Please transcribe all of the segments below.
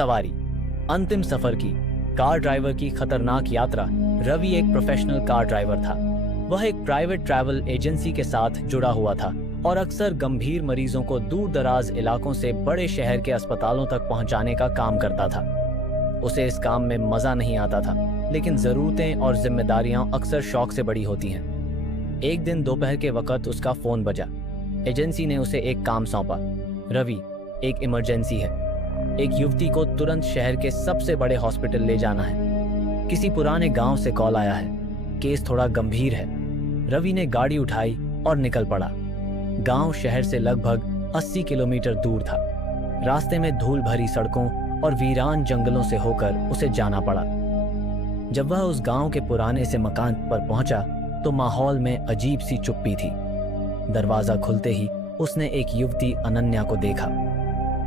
सवारी, अंतिम सफर की। कार ड्राइवर की खतरनाक यात्रा। रवि एक प्रोफेशनल कार ड्राइवर था। वह एक प्राइवेट ट्रैवल एजेंसी के साथ जुड़ा हुआ था और अक्सर गंभीर मरीजों को दूर दराज इलाकों से बड़े शहर के अस्पतालों तक पहुंचाने का काम करता था। उसे इस काम में मजा नहीं आता था, लेकिन जरूरतें और जिम्मेदारियां अक्सर शौक से बड़ी होती हैं। एक दिन दोपहर के वक्त उसका फोन बजा। एजेंसी ने उसे एक काम सौंपा। रवि, एक इमरजेंसी है। एक युवती को तुरंत शहर के सबसे बड़े हॉस्पिटल ले जाना है। किसी पुराने गांव से कॉल आया है। केस थोड़ा गंभीर है। रवि ने गाड़ी उठाई और निकल पड़ा। गांव शहर से लगभग 80 किलोमीटर दूर था। रास्ते में धूल भरी सड़कों और वीरान जंगलों से होकर उसे जाना पड़ा। जब वह उस गांव के पुराने से मकान पर पहुंचा तो माहौल में अजीब सी चुप्पी थी। दरवाजा खुलते ही उसने एक युवती अनन्या को देखा।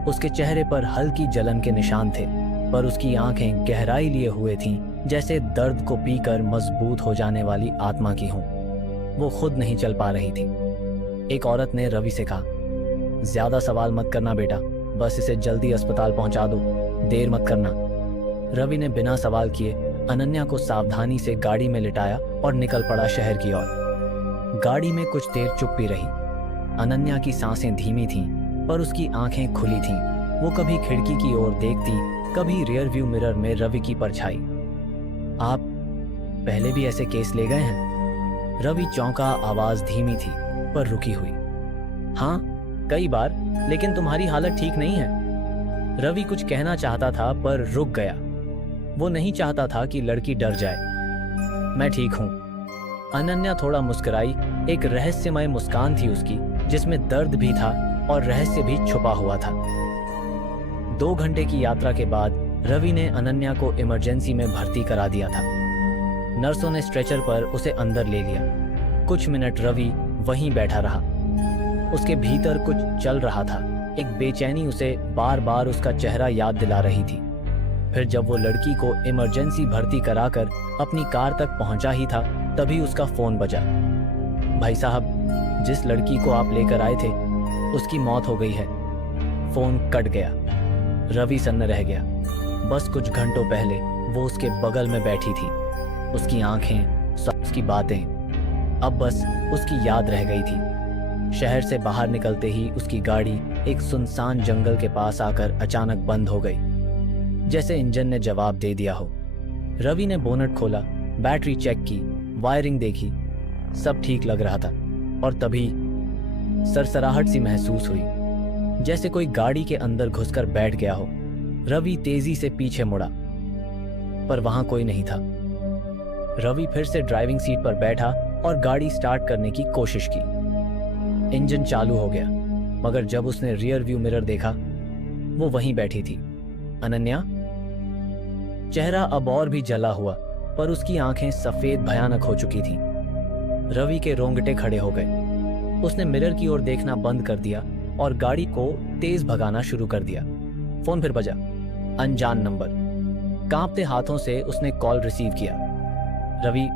उसके चेहरे पर हल्की जलन के निशान थे, पर उसकी आंखें गहराई लिए हुए थीं, जैसे दर्द को पीकर मजबूत हो जाने वाली आत्मा की हों। वो खुद नहीं चल पा रही थी। एक औरत ने रवि से कहा, ज्यादा सवाल मत करना बेटा, बस इसे जल्दी अस्पताल पहुंचा दो, देर मत करना। रवि ने बिना सवाल किए अनन्या को सावधानी से गाड़ी में लिटाया और निकल पड़ा शहर की ओर। गाड़ी में कुछ देर चुप्पी रही। अनन्या की सांसें धीमी थीं, पर उसकी आंखें खुली थीं। वो कभी खिड़की की ओर देखती, कभी रियर व्यू मिरर में रवि की परछाई। आप पहले भी ऐसे केस ले गए हैं? रवि चौंका। आवाज धीमी थी पर रुकी हुई। हाँ, कई बार, लेकिन तुम्हारी हालत ठीक नहीं है। रवि कुछ कहना चाहता था पर रुक गया। वो नहीं चाहता था कि लड़की डर जाए। मैं ठीक हूं। अनन्या थोड़ा मुस्कुराई। एक रहस्यमय मुस्कान थी उसकी, जिसमें दर्द भी था और रहस्य भी छुपा हुआ था। 2 घंटे की यात्रा के बाद रवि ने अनन्या को इमरजेंसी में भर्ती करा दिया था। नर्सों ने स्ट्रेचर पर उसे अंदर ले लिया। कुछ मिनट रवि वहीं बैठा रहा। उसके भीतर कुछ चल रहा था। एक बेचैनी उसे बार बार उसका चेहरा याद दिला रही थी। फिर जब वो लड़की को इमरजेंसी भर्ती कराकर अपनी कार तक पहुंचा ही था, तभी उसका फोन बजा। भाई साहब, जिस लड़की को आप लेकर आए थे उसकी मौत हो गई है। फोन कट गया। रवि सन्न रह गया। बस कुछ घंटों पहले वो उसके बगल में बैठी थी। उसकी आंखें, उसकी बातें, अब बस उसकी याद रह गई थी। शहर से बाहर निकलते ही उसकी गाड़ी एक सुनसान जंगल के पास आकर अचानक बंद हो गई, जैसे इंजन ने जवाब दे दिया हो। रवि ने बोनट खोला, बैटरी चेक की, वायरिंग देखी। सब ठीक लग रहा था और तभी सरसराहट सी महसूस हुई, जैसे कोई गाड़ी के अंदर घुसकर बैठ गया हो। रवि तेजी से पीछे मुड़ा, पर वहां कोई नहीं था। रवि फिर से ड्राइविंग सीट पर बैठा और गाड़ी स्टार्ट करने की कोशिश की। इंजन चालू हो गया, मगर जब उसने रियर व्यू मिरर देखा, वो वहीं बैठी थी। अनन्या। चेहरा अब और भी जला हुआ, पर उसकी आंखें सफेद भयानक हो चुकी थीं। रवि के रोंगटे खड़े हो गए। उसने मिरर की ओर देखना बंद कर दिया और गाड़ी को तेज भगाना शुरू कर दिया। फोन फिर बजा। अनजान नंबर। कांपते हाथों से उसने कॉल रिसीव किया। रवि,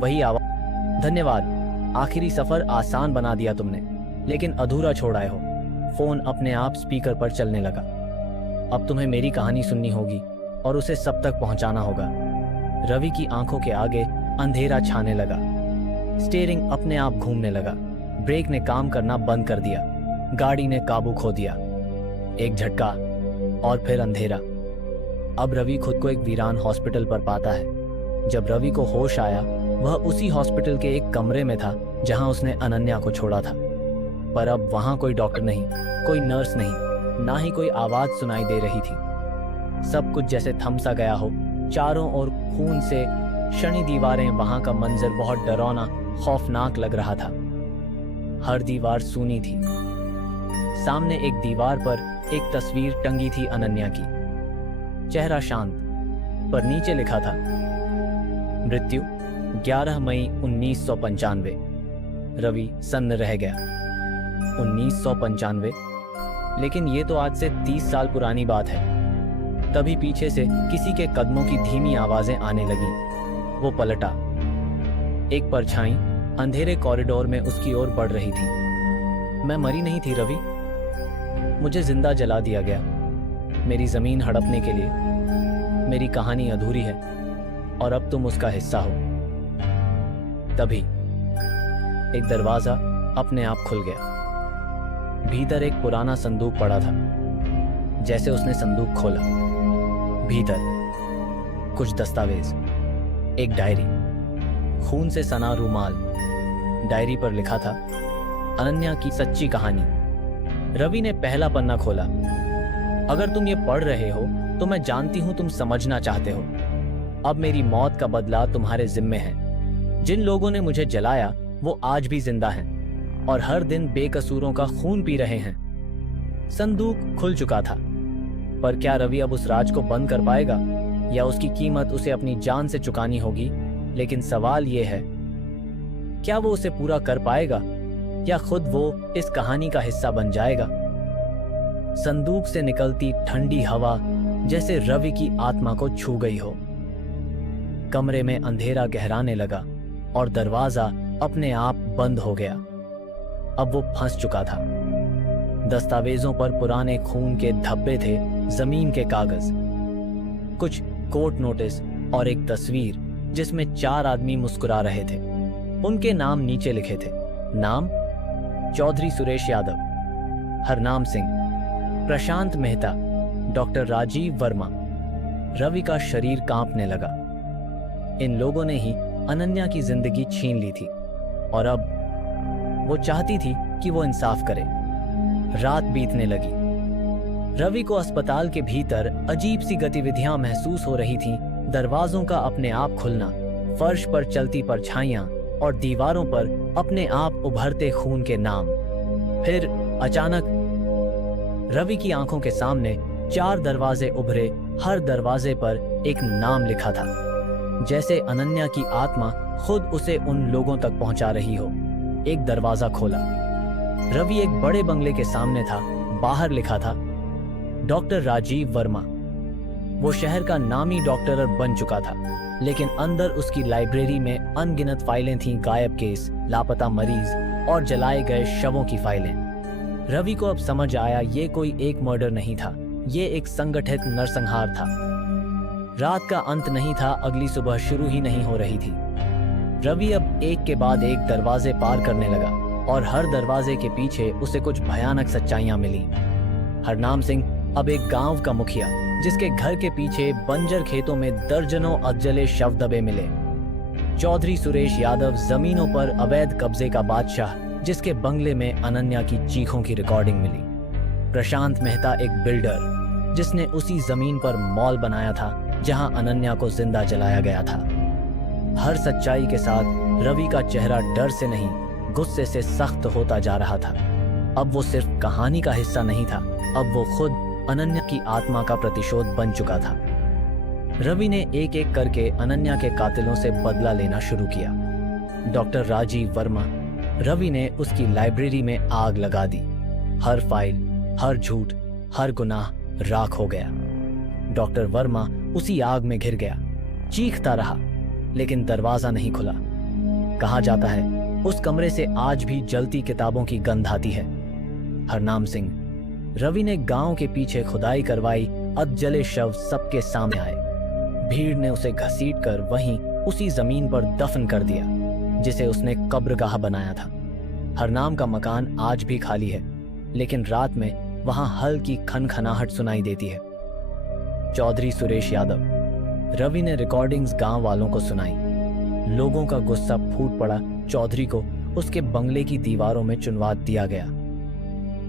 वही आवाज। धन्यवाद, आखिरी सफर आसान बना दिया तुमने, लेकिन अधूरा छोड़ आए हो। फोन अपने आप स्पीकर पर चलने लगा। अब तुम्हें मेरी कहानी सुननी होगी और उसे सब तक पहुंचाना होगा। रवि की आंखों के आगे अंधेरा छाने लगा। स्टीयरिंग अपने आप घूमने लगा। ब्रेक ने काम करना बंद कर दिया। गाड़ी ने काबू खो दिया। एक झटका और फिर अंधेरा। अब रवि खुद को एक वीरान हॉस्पिटल पर पाता है। जब रवि को होश आया, वह उसी हॉस्पिटल के एक कमरे में था जहां उसने अनन्या को छोड़ा था। पर अब वहां कोई डॉक्टर नहीं, कोई नर्स नहीं, ना ही कोई आवाज सुनाई दे रही थी। सब कुछ जैसे थम सा गया हो। चारों ओर खून से शनी दीवारें। वहां का मंजर बहुत डरावना, खौफनाक लग रहा था। हर दीवार सूनी थी। सामने एक दीवार पर एक तस्वीर टंगी थी अनन्या की। चेहरा शांत, पर नीचे लिखा था, मृत्यु 11 मई 1995। रवि सन्न रह गया। 1995? लेकिन ये तो आज से 30 साल पुरानी बात है। तभी पीछे से किसी के कदमों की धीमी आवाजें आने लगी। वो पलटा। एक परछाई अंधेरे कॉरिडोर में उसकी ओर बढ़ रही थी। मैं मरी नहीं थी रवि, मुझे जिंदा जला दिया गया। मेरी जमीन हड़पने के लिए। मेरी कहानी अधूरी है और अब तुम उसका हिस्सा हो। तभी एक दरवाजा अपने आप खुल गया। भीतर एक पुराना संदूक पड़ा था। जैसे उसने संदूक खोला, भीतर कुछ दस्तावेज, एक डायरी, खून से सना रूमाल। डायरी पर लिखा था, अनन्या की सच्ची कहानी। रवि ने पहला पन्ना खोला। अगर तुम ये पढ़ रहे हो तो मैं जानती हूं तुम समझना चाहते हो। अब मेरी मौत का बदला तुम्हारे जिम्मे है। जिन लोगों ने मुझे जलाया वो आज भी जिंदा हैं और हर दिन बेकसूरों का खून पी रहे हैं। संदूक खुल चुका था, पर क्या रवि अब उस राज को बंद कर पाएगा या उसकी कीमत उसे अपनी जान से चुकानी होगी? लेकिन सवाल ये है, क्या वो उसे पूरा कर पाएगा या खुद वो इस कहानी का हिस्सा बन जाएगा? संदूक से निकलती ठंडी हवा जैसे रवि की आत्मा को छू गई हो। कमरे में अंधेरा गहराने लगा और दरवाजा अपने आप बंद हो गया। अब वो फंस चुका था। दस्तावेजों पर पुराने खून के धब्बे थे, जमीन के कागज, कुछ कोर्ट नोटिस और एक तस्वीर जिसमें 4 आदमी मुस्कुरा रहे थे। उनके नाम नीचे लिखे थे। नाम चौधरी सुरेश यादव, हरनाम सिंह, प्रशांत मेहता, डॉक्टर राजीव वर्मा। रवि का शरीर कांपने लगा। इन लोगों ने ही अनन्या की जिंदगी छीन ली थी और अब वो चाहती थी कि वो इंसाफ करे। रात बीतने लगी। रवि को अस्पताल के भीतर अजीब सी गतिविधियां महसूस हो रही थीं। दरवाजों का अपने आप खुलना, फर्श पर चलती परछाइयां और दीवारों पर अपने आप उभरते खून के नाम। फिर अचानक रवि की आंखों के सामने 4 दरवाजे उभरे। हर दरवाजे पर एक नाम लिखा था, जैसे अनन्या की आत्मा खुद उसे उन लोगों तक पहुंचा रही हो। एक दरवाजा खोला। रवि एक बड़े बंगले के सामने था। बाहर लिखा था, डॉक्टर राजीव वर्मा। वो शहर का नामी डॉक्टर बन चुका था, लेकिन अंदर उसकी लाइब्रेरी में अनगिनत फाइलें थीं, गायब केस, लापता मरीज और जलाए गए शवों की फाइलें। रवि को अब समझ आया, ये कोई एक मर्डर नहीं था, ये एक संगठित नरसंहार था। रात का अंत नहीं था, अगली सुबह शुरू ही नहीं हो रही थी। रवि अब एक के बाद एक दरवाजे पार करने लगा और हर दरवाजे के पीछे उसे कुछ भयानक सच्चाइयां मिली। हरनाम सिंह अब एक गांव का मुखिया, जिसके घर के पीछे बंजर खेतों में दर्जनों अधजले शव दबे मिले। चौधरी सुरेश यादव जमीनों पर अवैध कब्जे का बादशाह, जिसके बंगले में अनन्या की चीखों की रिकॉर्डिंग मिली। प्रशांत मेहता एक बिल्डर, जिसने उसी जमीन पर मॉल बनाया था जहां अनन्या को जिंदा जलाया गया था। हर सच्चाई के साथ रवि का चेहरा डर से नहीं, गुस्से से सख्त होता जा रहा था। अब वो सिर्फ कहानी का हिस्सा नहीं था, अब वो खुद अनन्या की आत्मा का प्रतिशोध बन चुका था। रवि ने एक एक करके अनन्या के कातिलों से बदला लेना शुरू किया। डॉक्टर राजीव वर्मा, रवि ने उसकी लाइब्रेरी में आग लगा दी। हर फाइल, हर झूठ, हर गुनाह राख हो गया। डॉक्टर वर्मा उसी आग में घिर गया, चीखता रहा, लेकिन दरवाजा नहीं खुला। कहा जाता है उस कमरे से आज भी जलती किताबों की गंध आती है। हरनाम सिंह, रवि ने गांव के पीछे खुदाई करवाई। अधजले शव सबके सामने आए। भीड़ ने उसे घसीटकर वहीं उसी जमीन पर दफन कर दिया जिसे उसने कब्रगाह बनाया था। हरनाम का मकान आज भी खाली है, लेकिन रात में वहां हल्की खनखनाहट सुनाई देती है। चौधरी सुरेश यादव, रवि ने रिकॉर्डिंग्स गांव वालों को सुनाई। लोगों का गुस्सा फूट पड़ा। चौधरी को उसके बंगले की दीवारों में चुनवा दिया गया।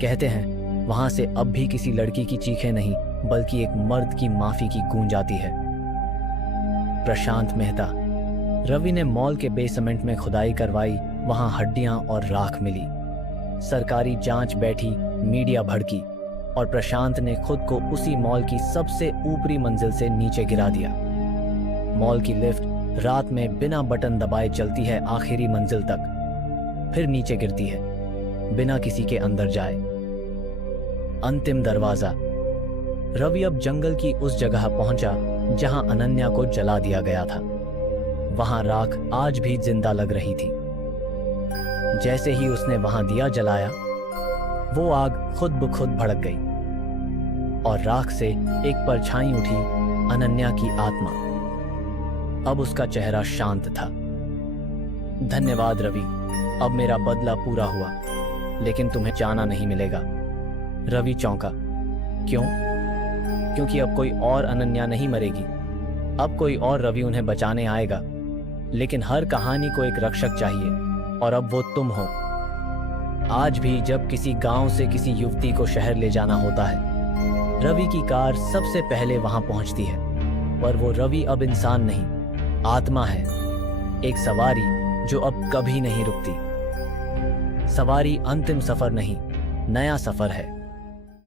कहते हैं वहां से अब भी किसी लड़की की चीखें नहीं, बल्कि एक मर्द की माफी की गूंज आती है। प्रशांत मेहता, रवि ने मॉल के बेसमेंट में खुदाई करवाई। वहां हड्डियां और राख मिली। सरकारी जांच बैठी, मीडिया भड़की और प्रशांत ने खुद को उसी मॉल की सबसे ऊपरी मंजिल से नीचे गिरा दिया। मॉल की लिफ्ट रात में बिना बटन दबाए चलती है आखिरी मंजिल तक, फिर नीचे गिरती है बिना किसी के अंदर जाए। अंतिम दरवाजा। रवि अब जंगल की उस जगह पहुंचा जहां अनन्या को जला दिया गया था। वहां राख आज भी जिंदा लग रही थी। जैसे ही उसने वहां दिया जलाया, वो आग खुद ब खुद भड़क गई। और राख से एक परछाई उठी, अनन्या की आत्मा। अब उसका चेहरा शांत था। धन्यवाद रवि, अब मेरा बदला पूरा हुआ, लेकिन तुम्हें जाना नहीं मिलेगा। रवि चौंका। क्यों? क्योंकि अब कोई और अनन्या नहीं मरेगी। अब कोई और रवि उन्हें बचाने आएगा। लेकिन हर कहानी को एक रक्षक चाहिए, और अब वो तुम हो। आज भी जब किसी गांव से किसी युवती को शहर ले जाना होता है, रवि की कार सबसे पहले वहां पहुंचती है। पर वो रवि अब इंसान नहीं, आत्मा है, एक सवारी जो अब कभी नहीं रुकती। सवारी अंतिम सफर नहीं, नया सफर है।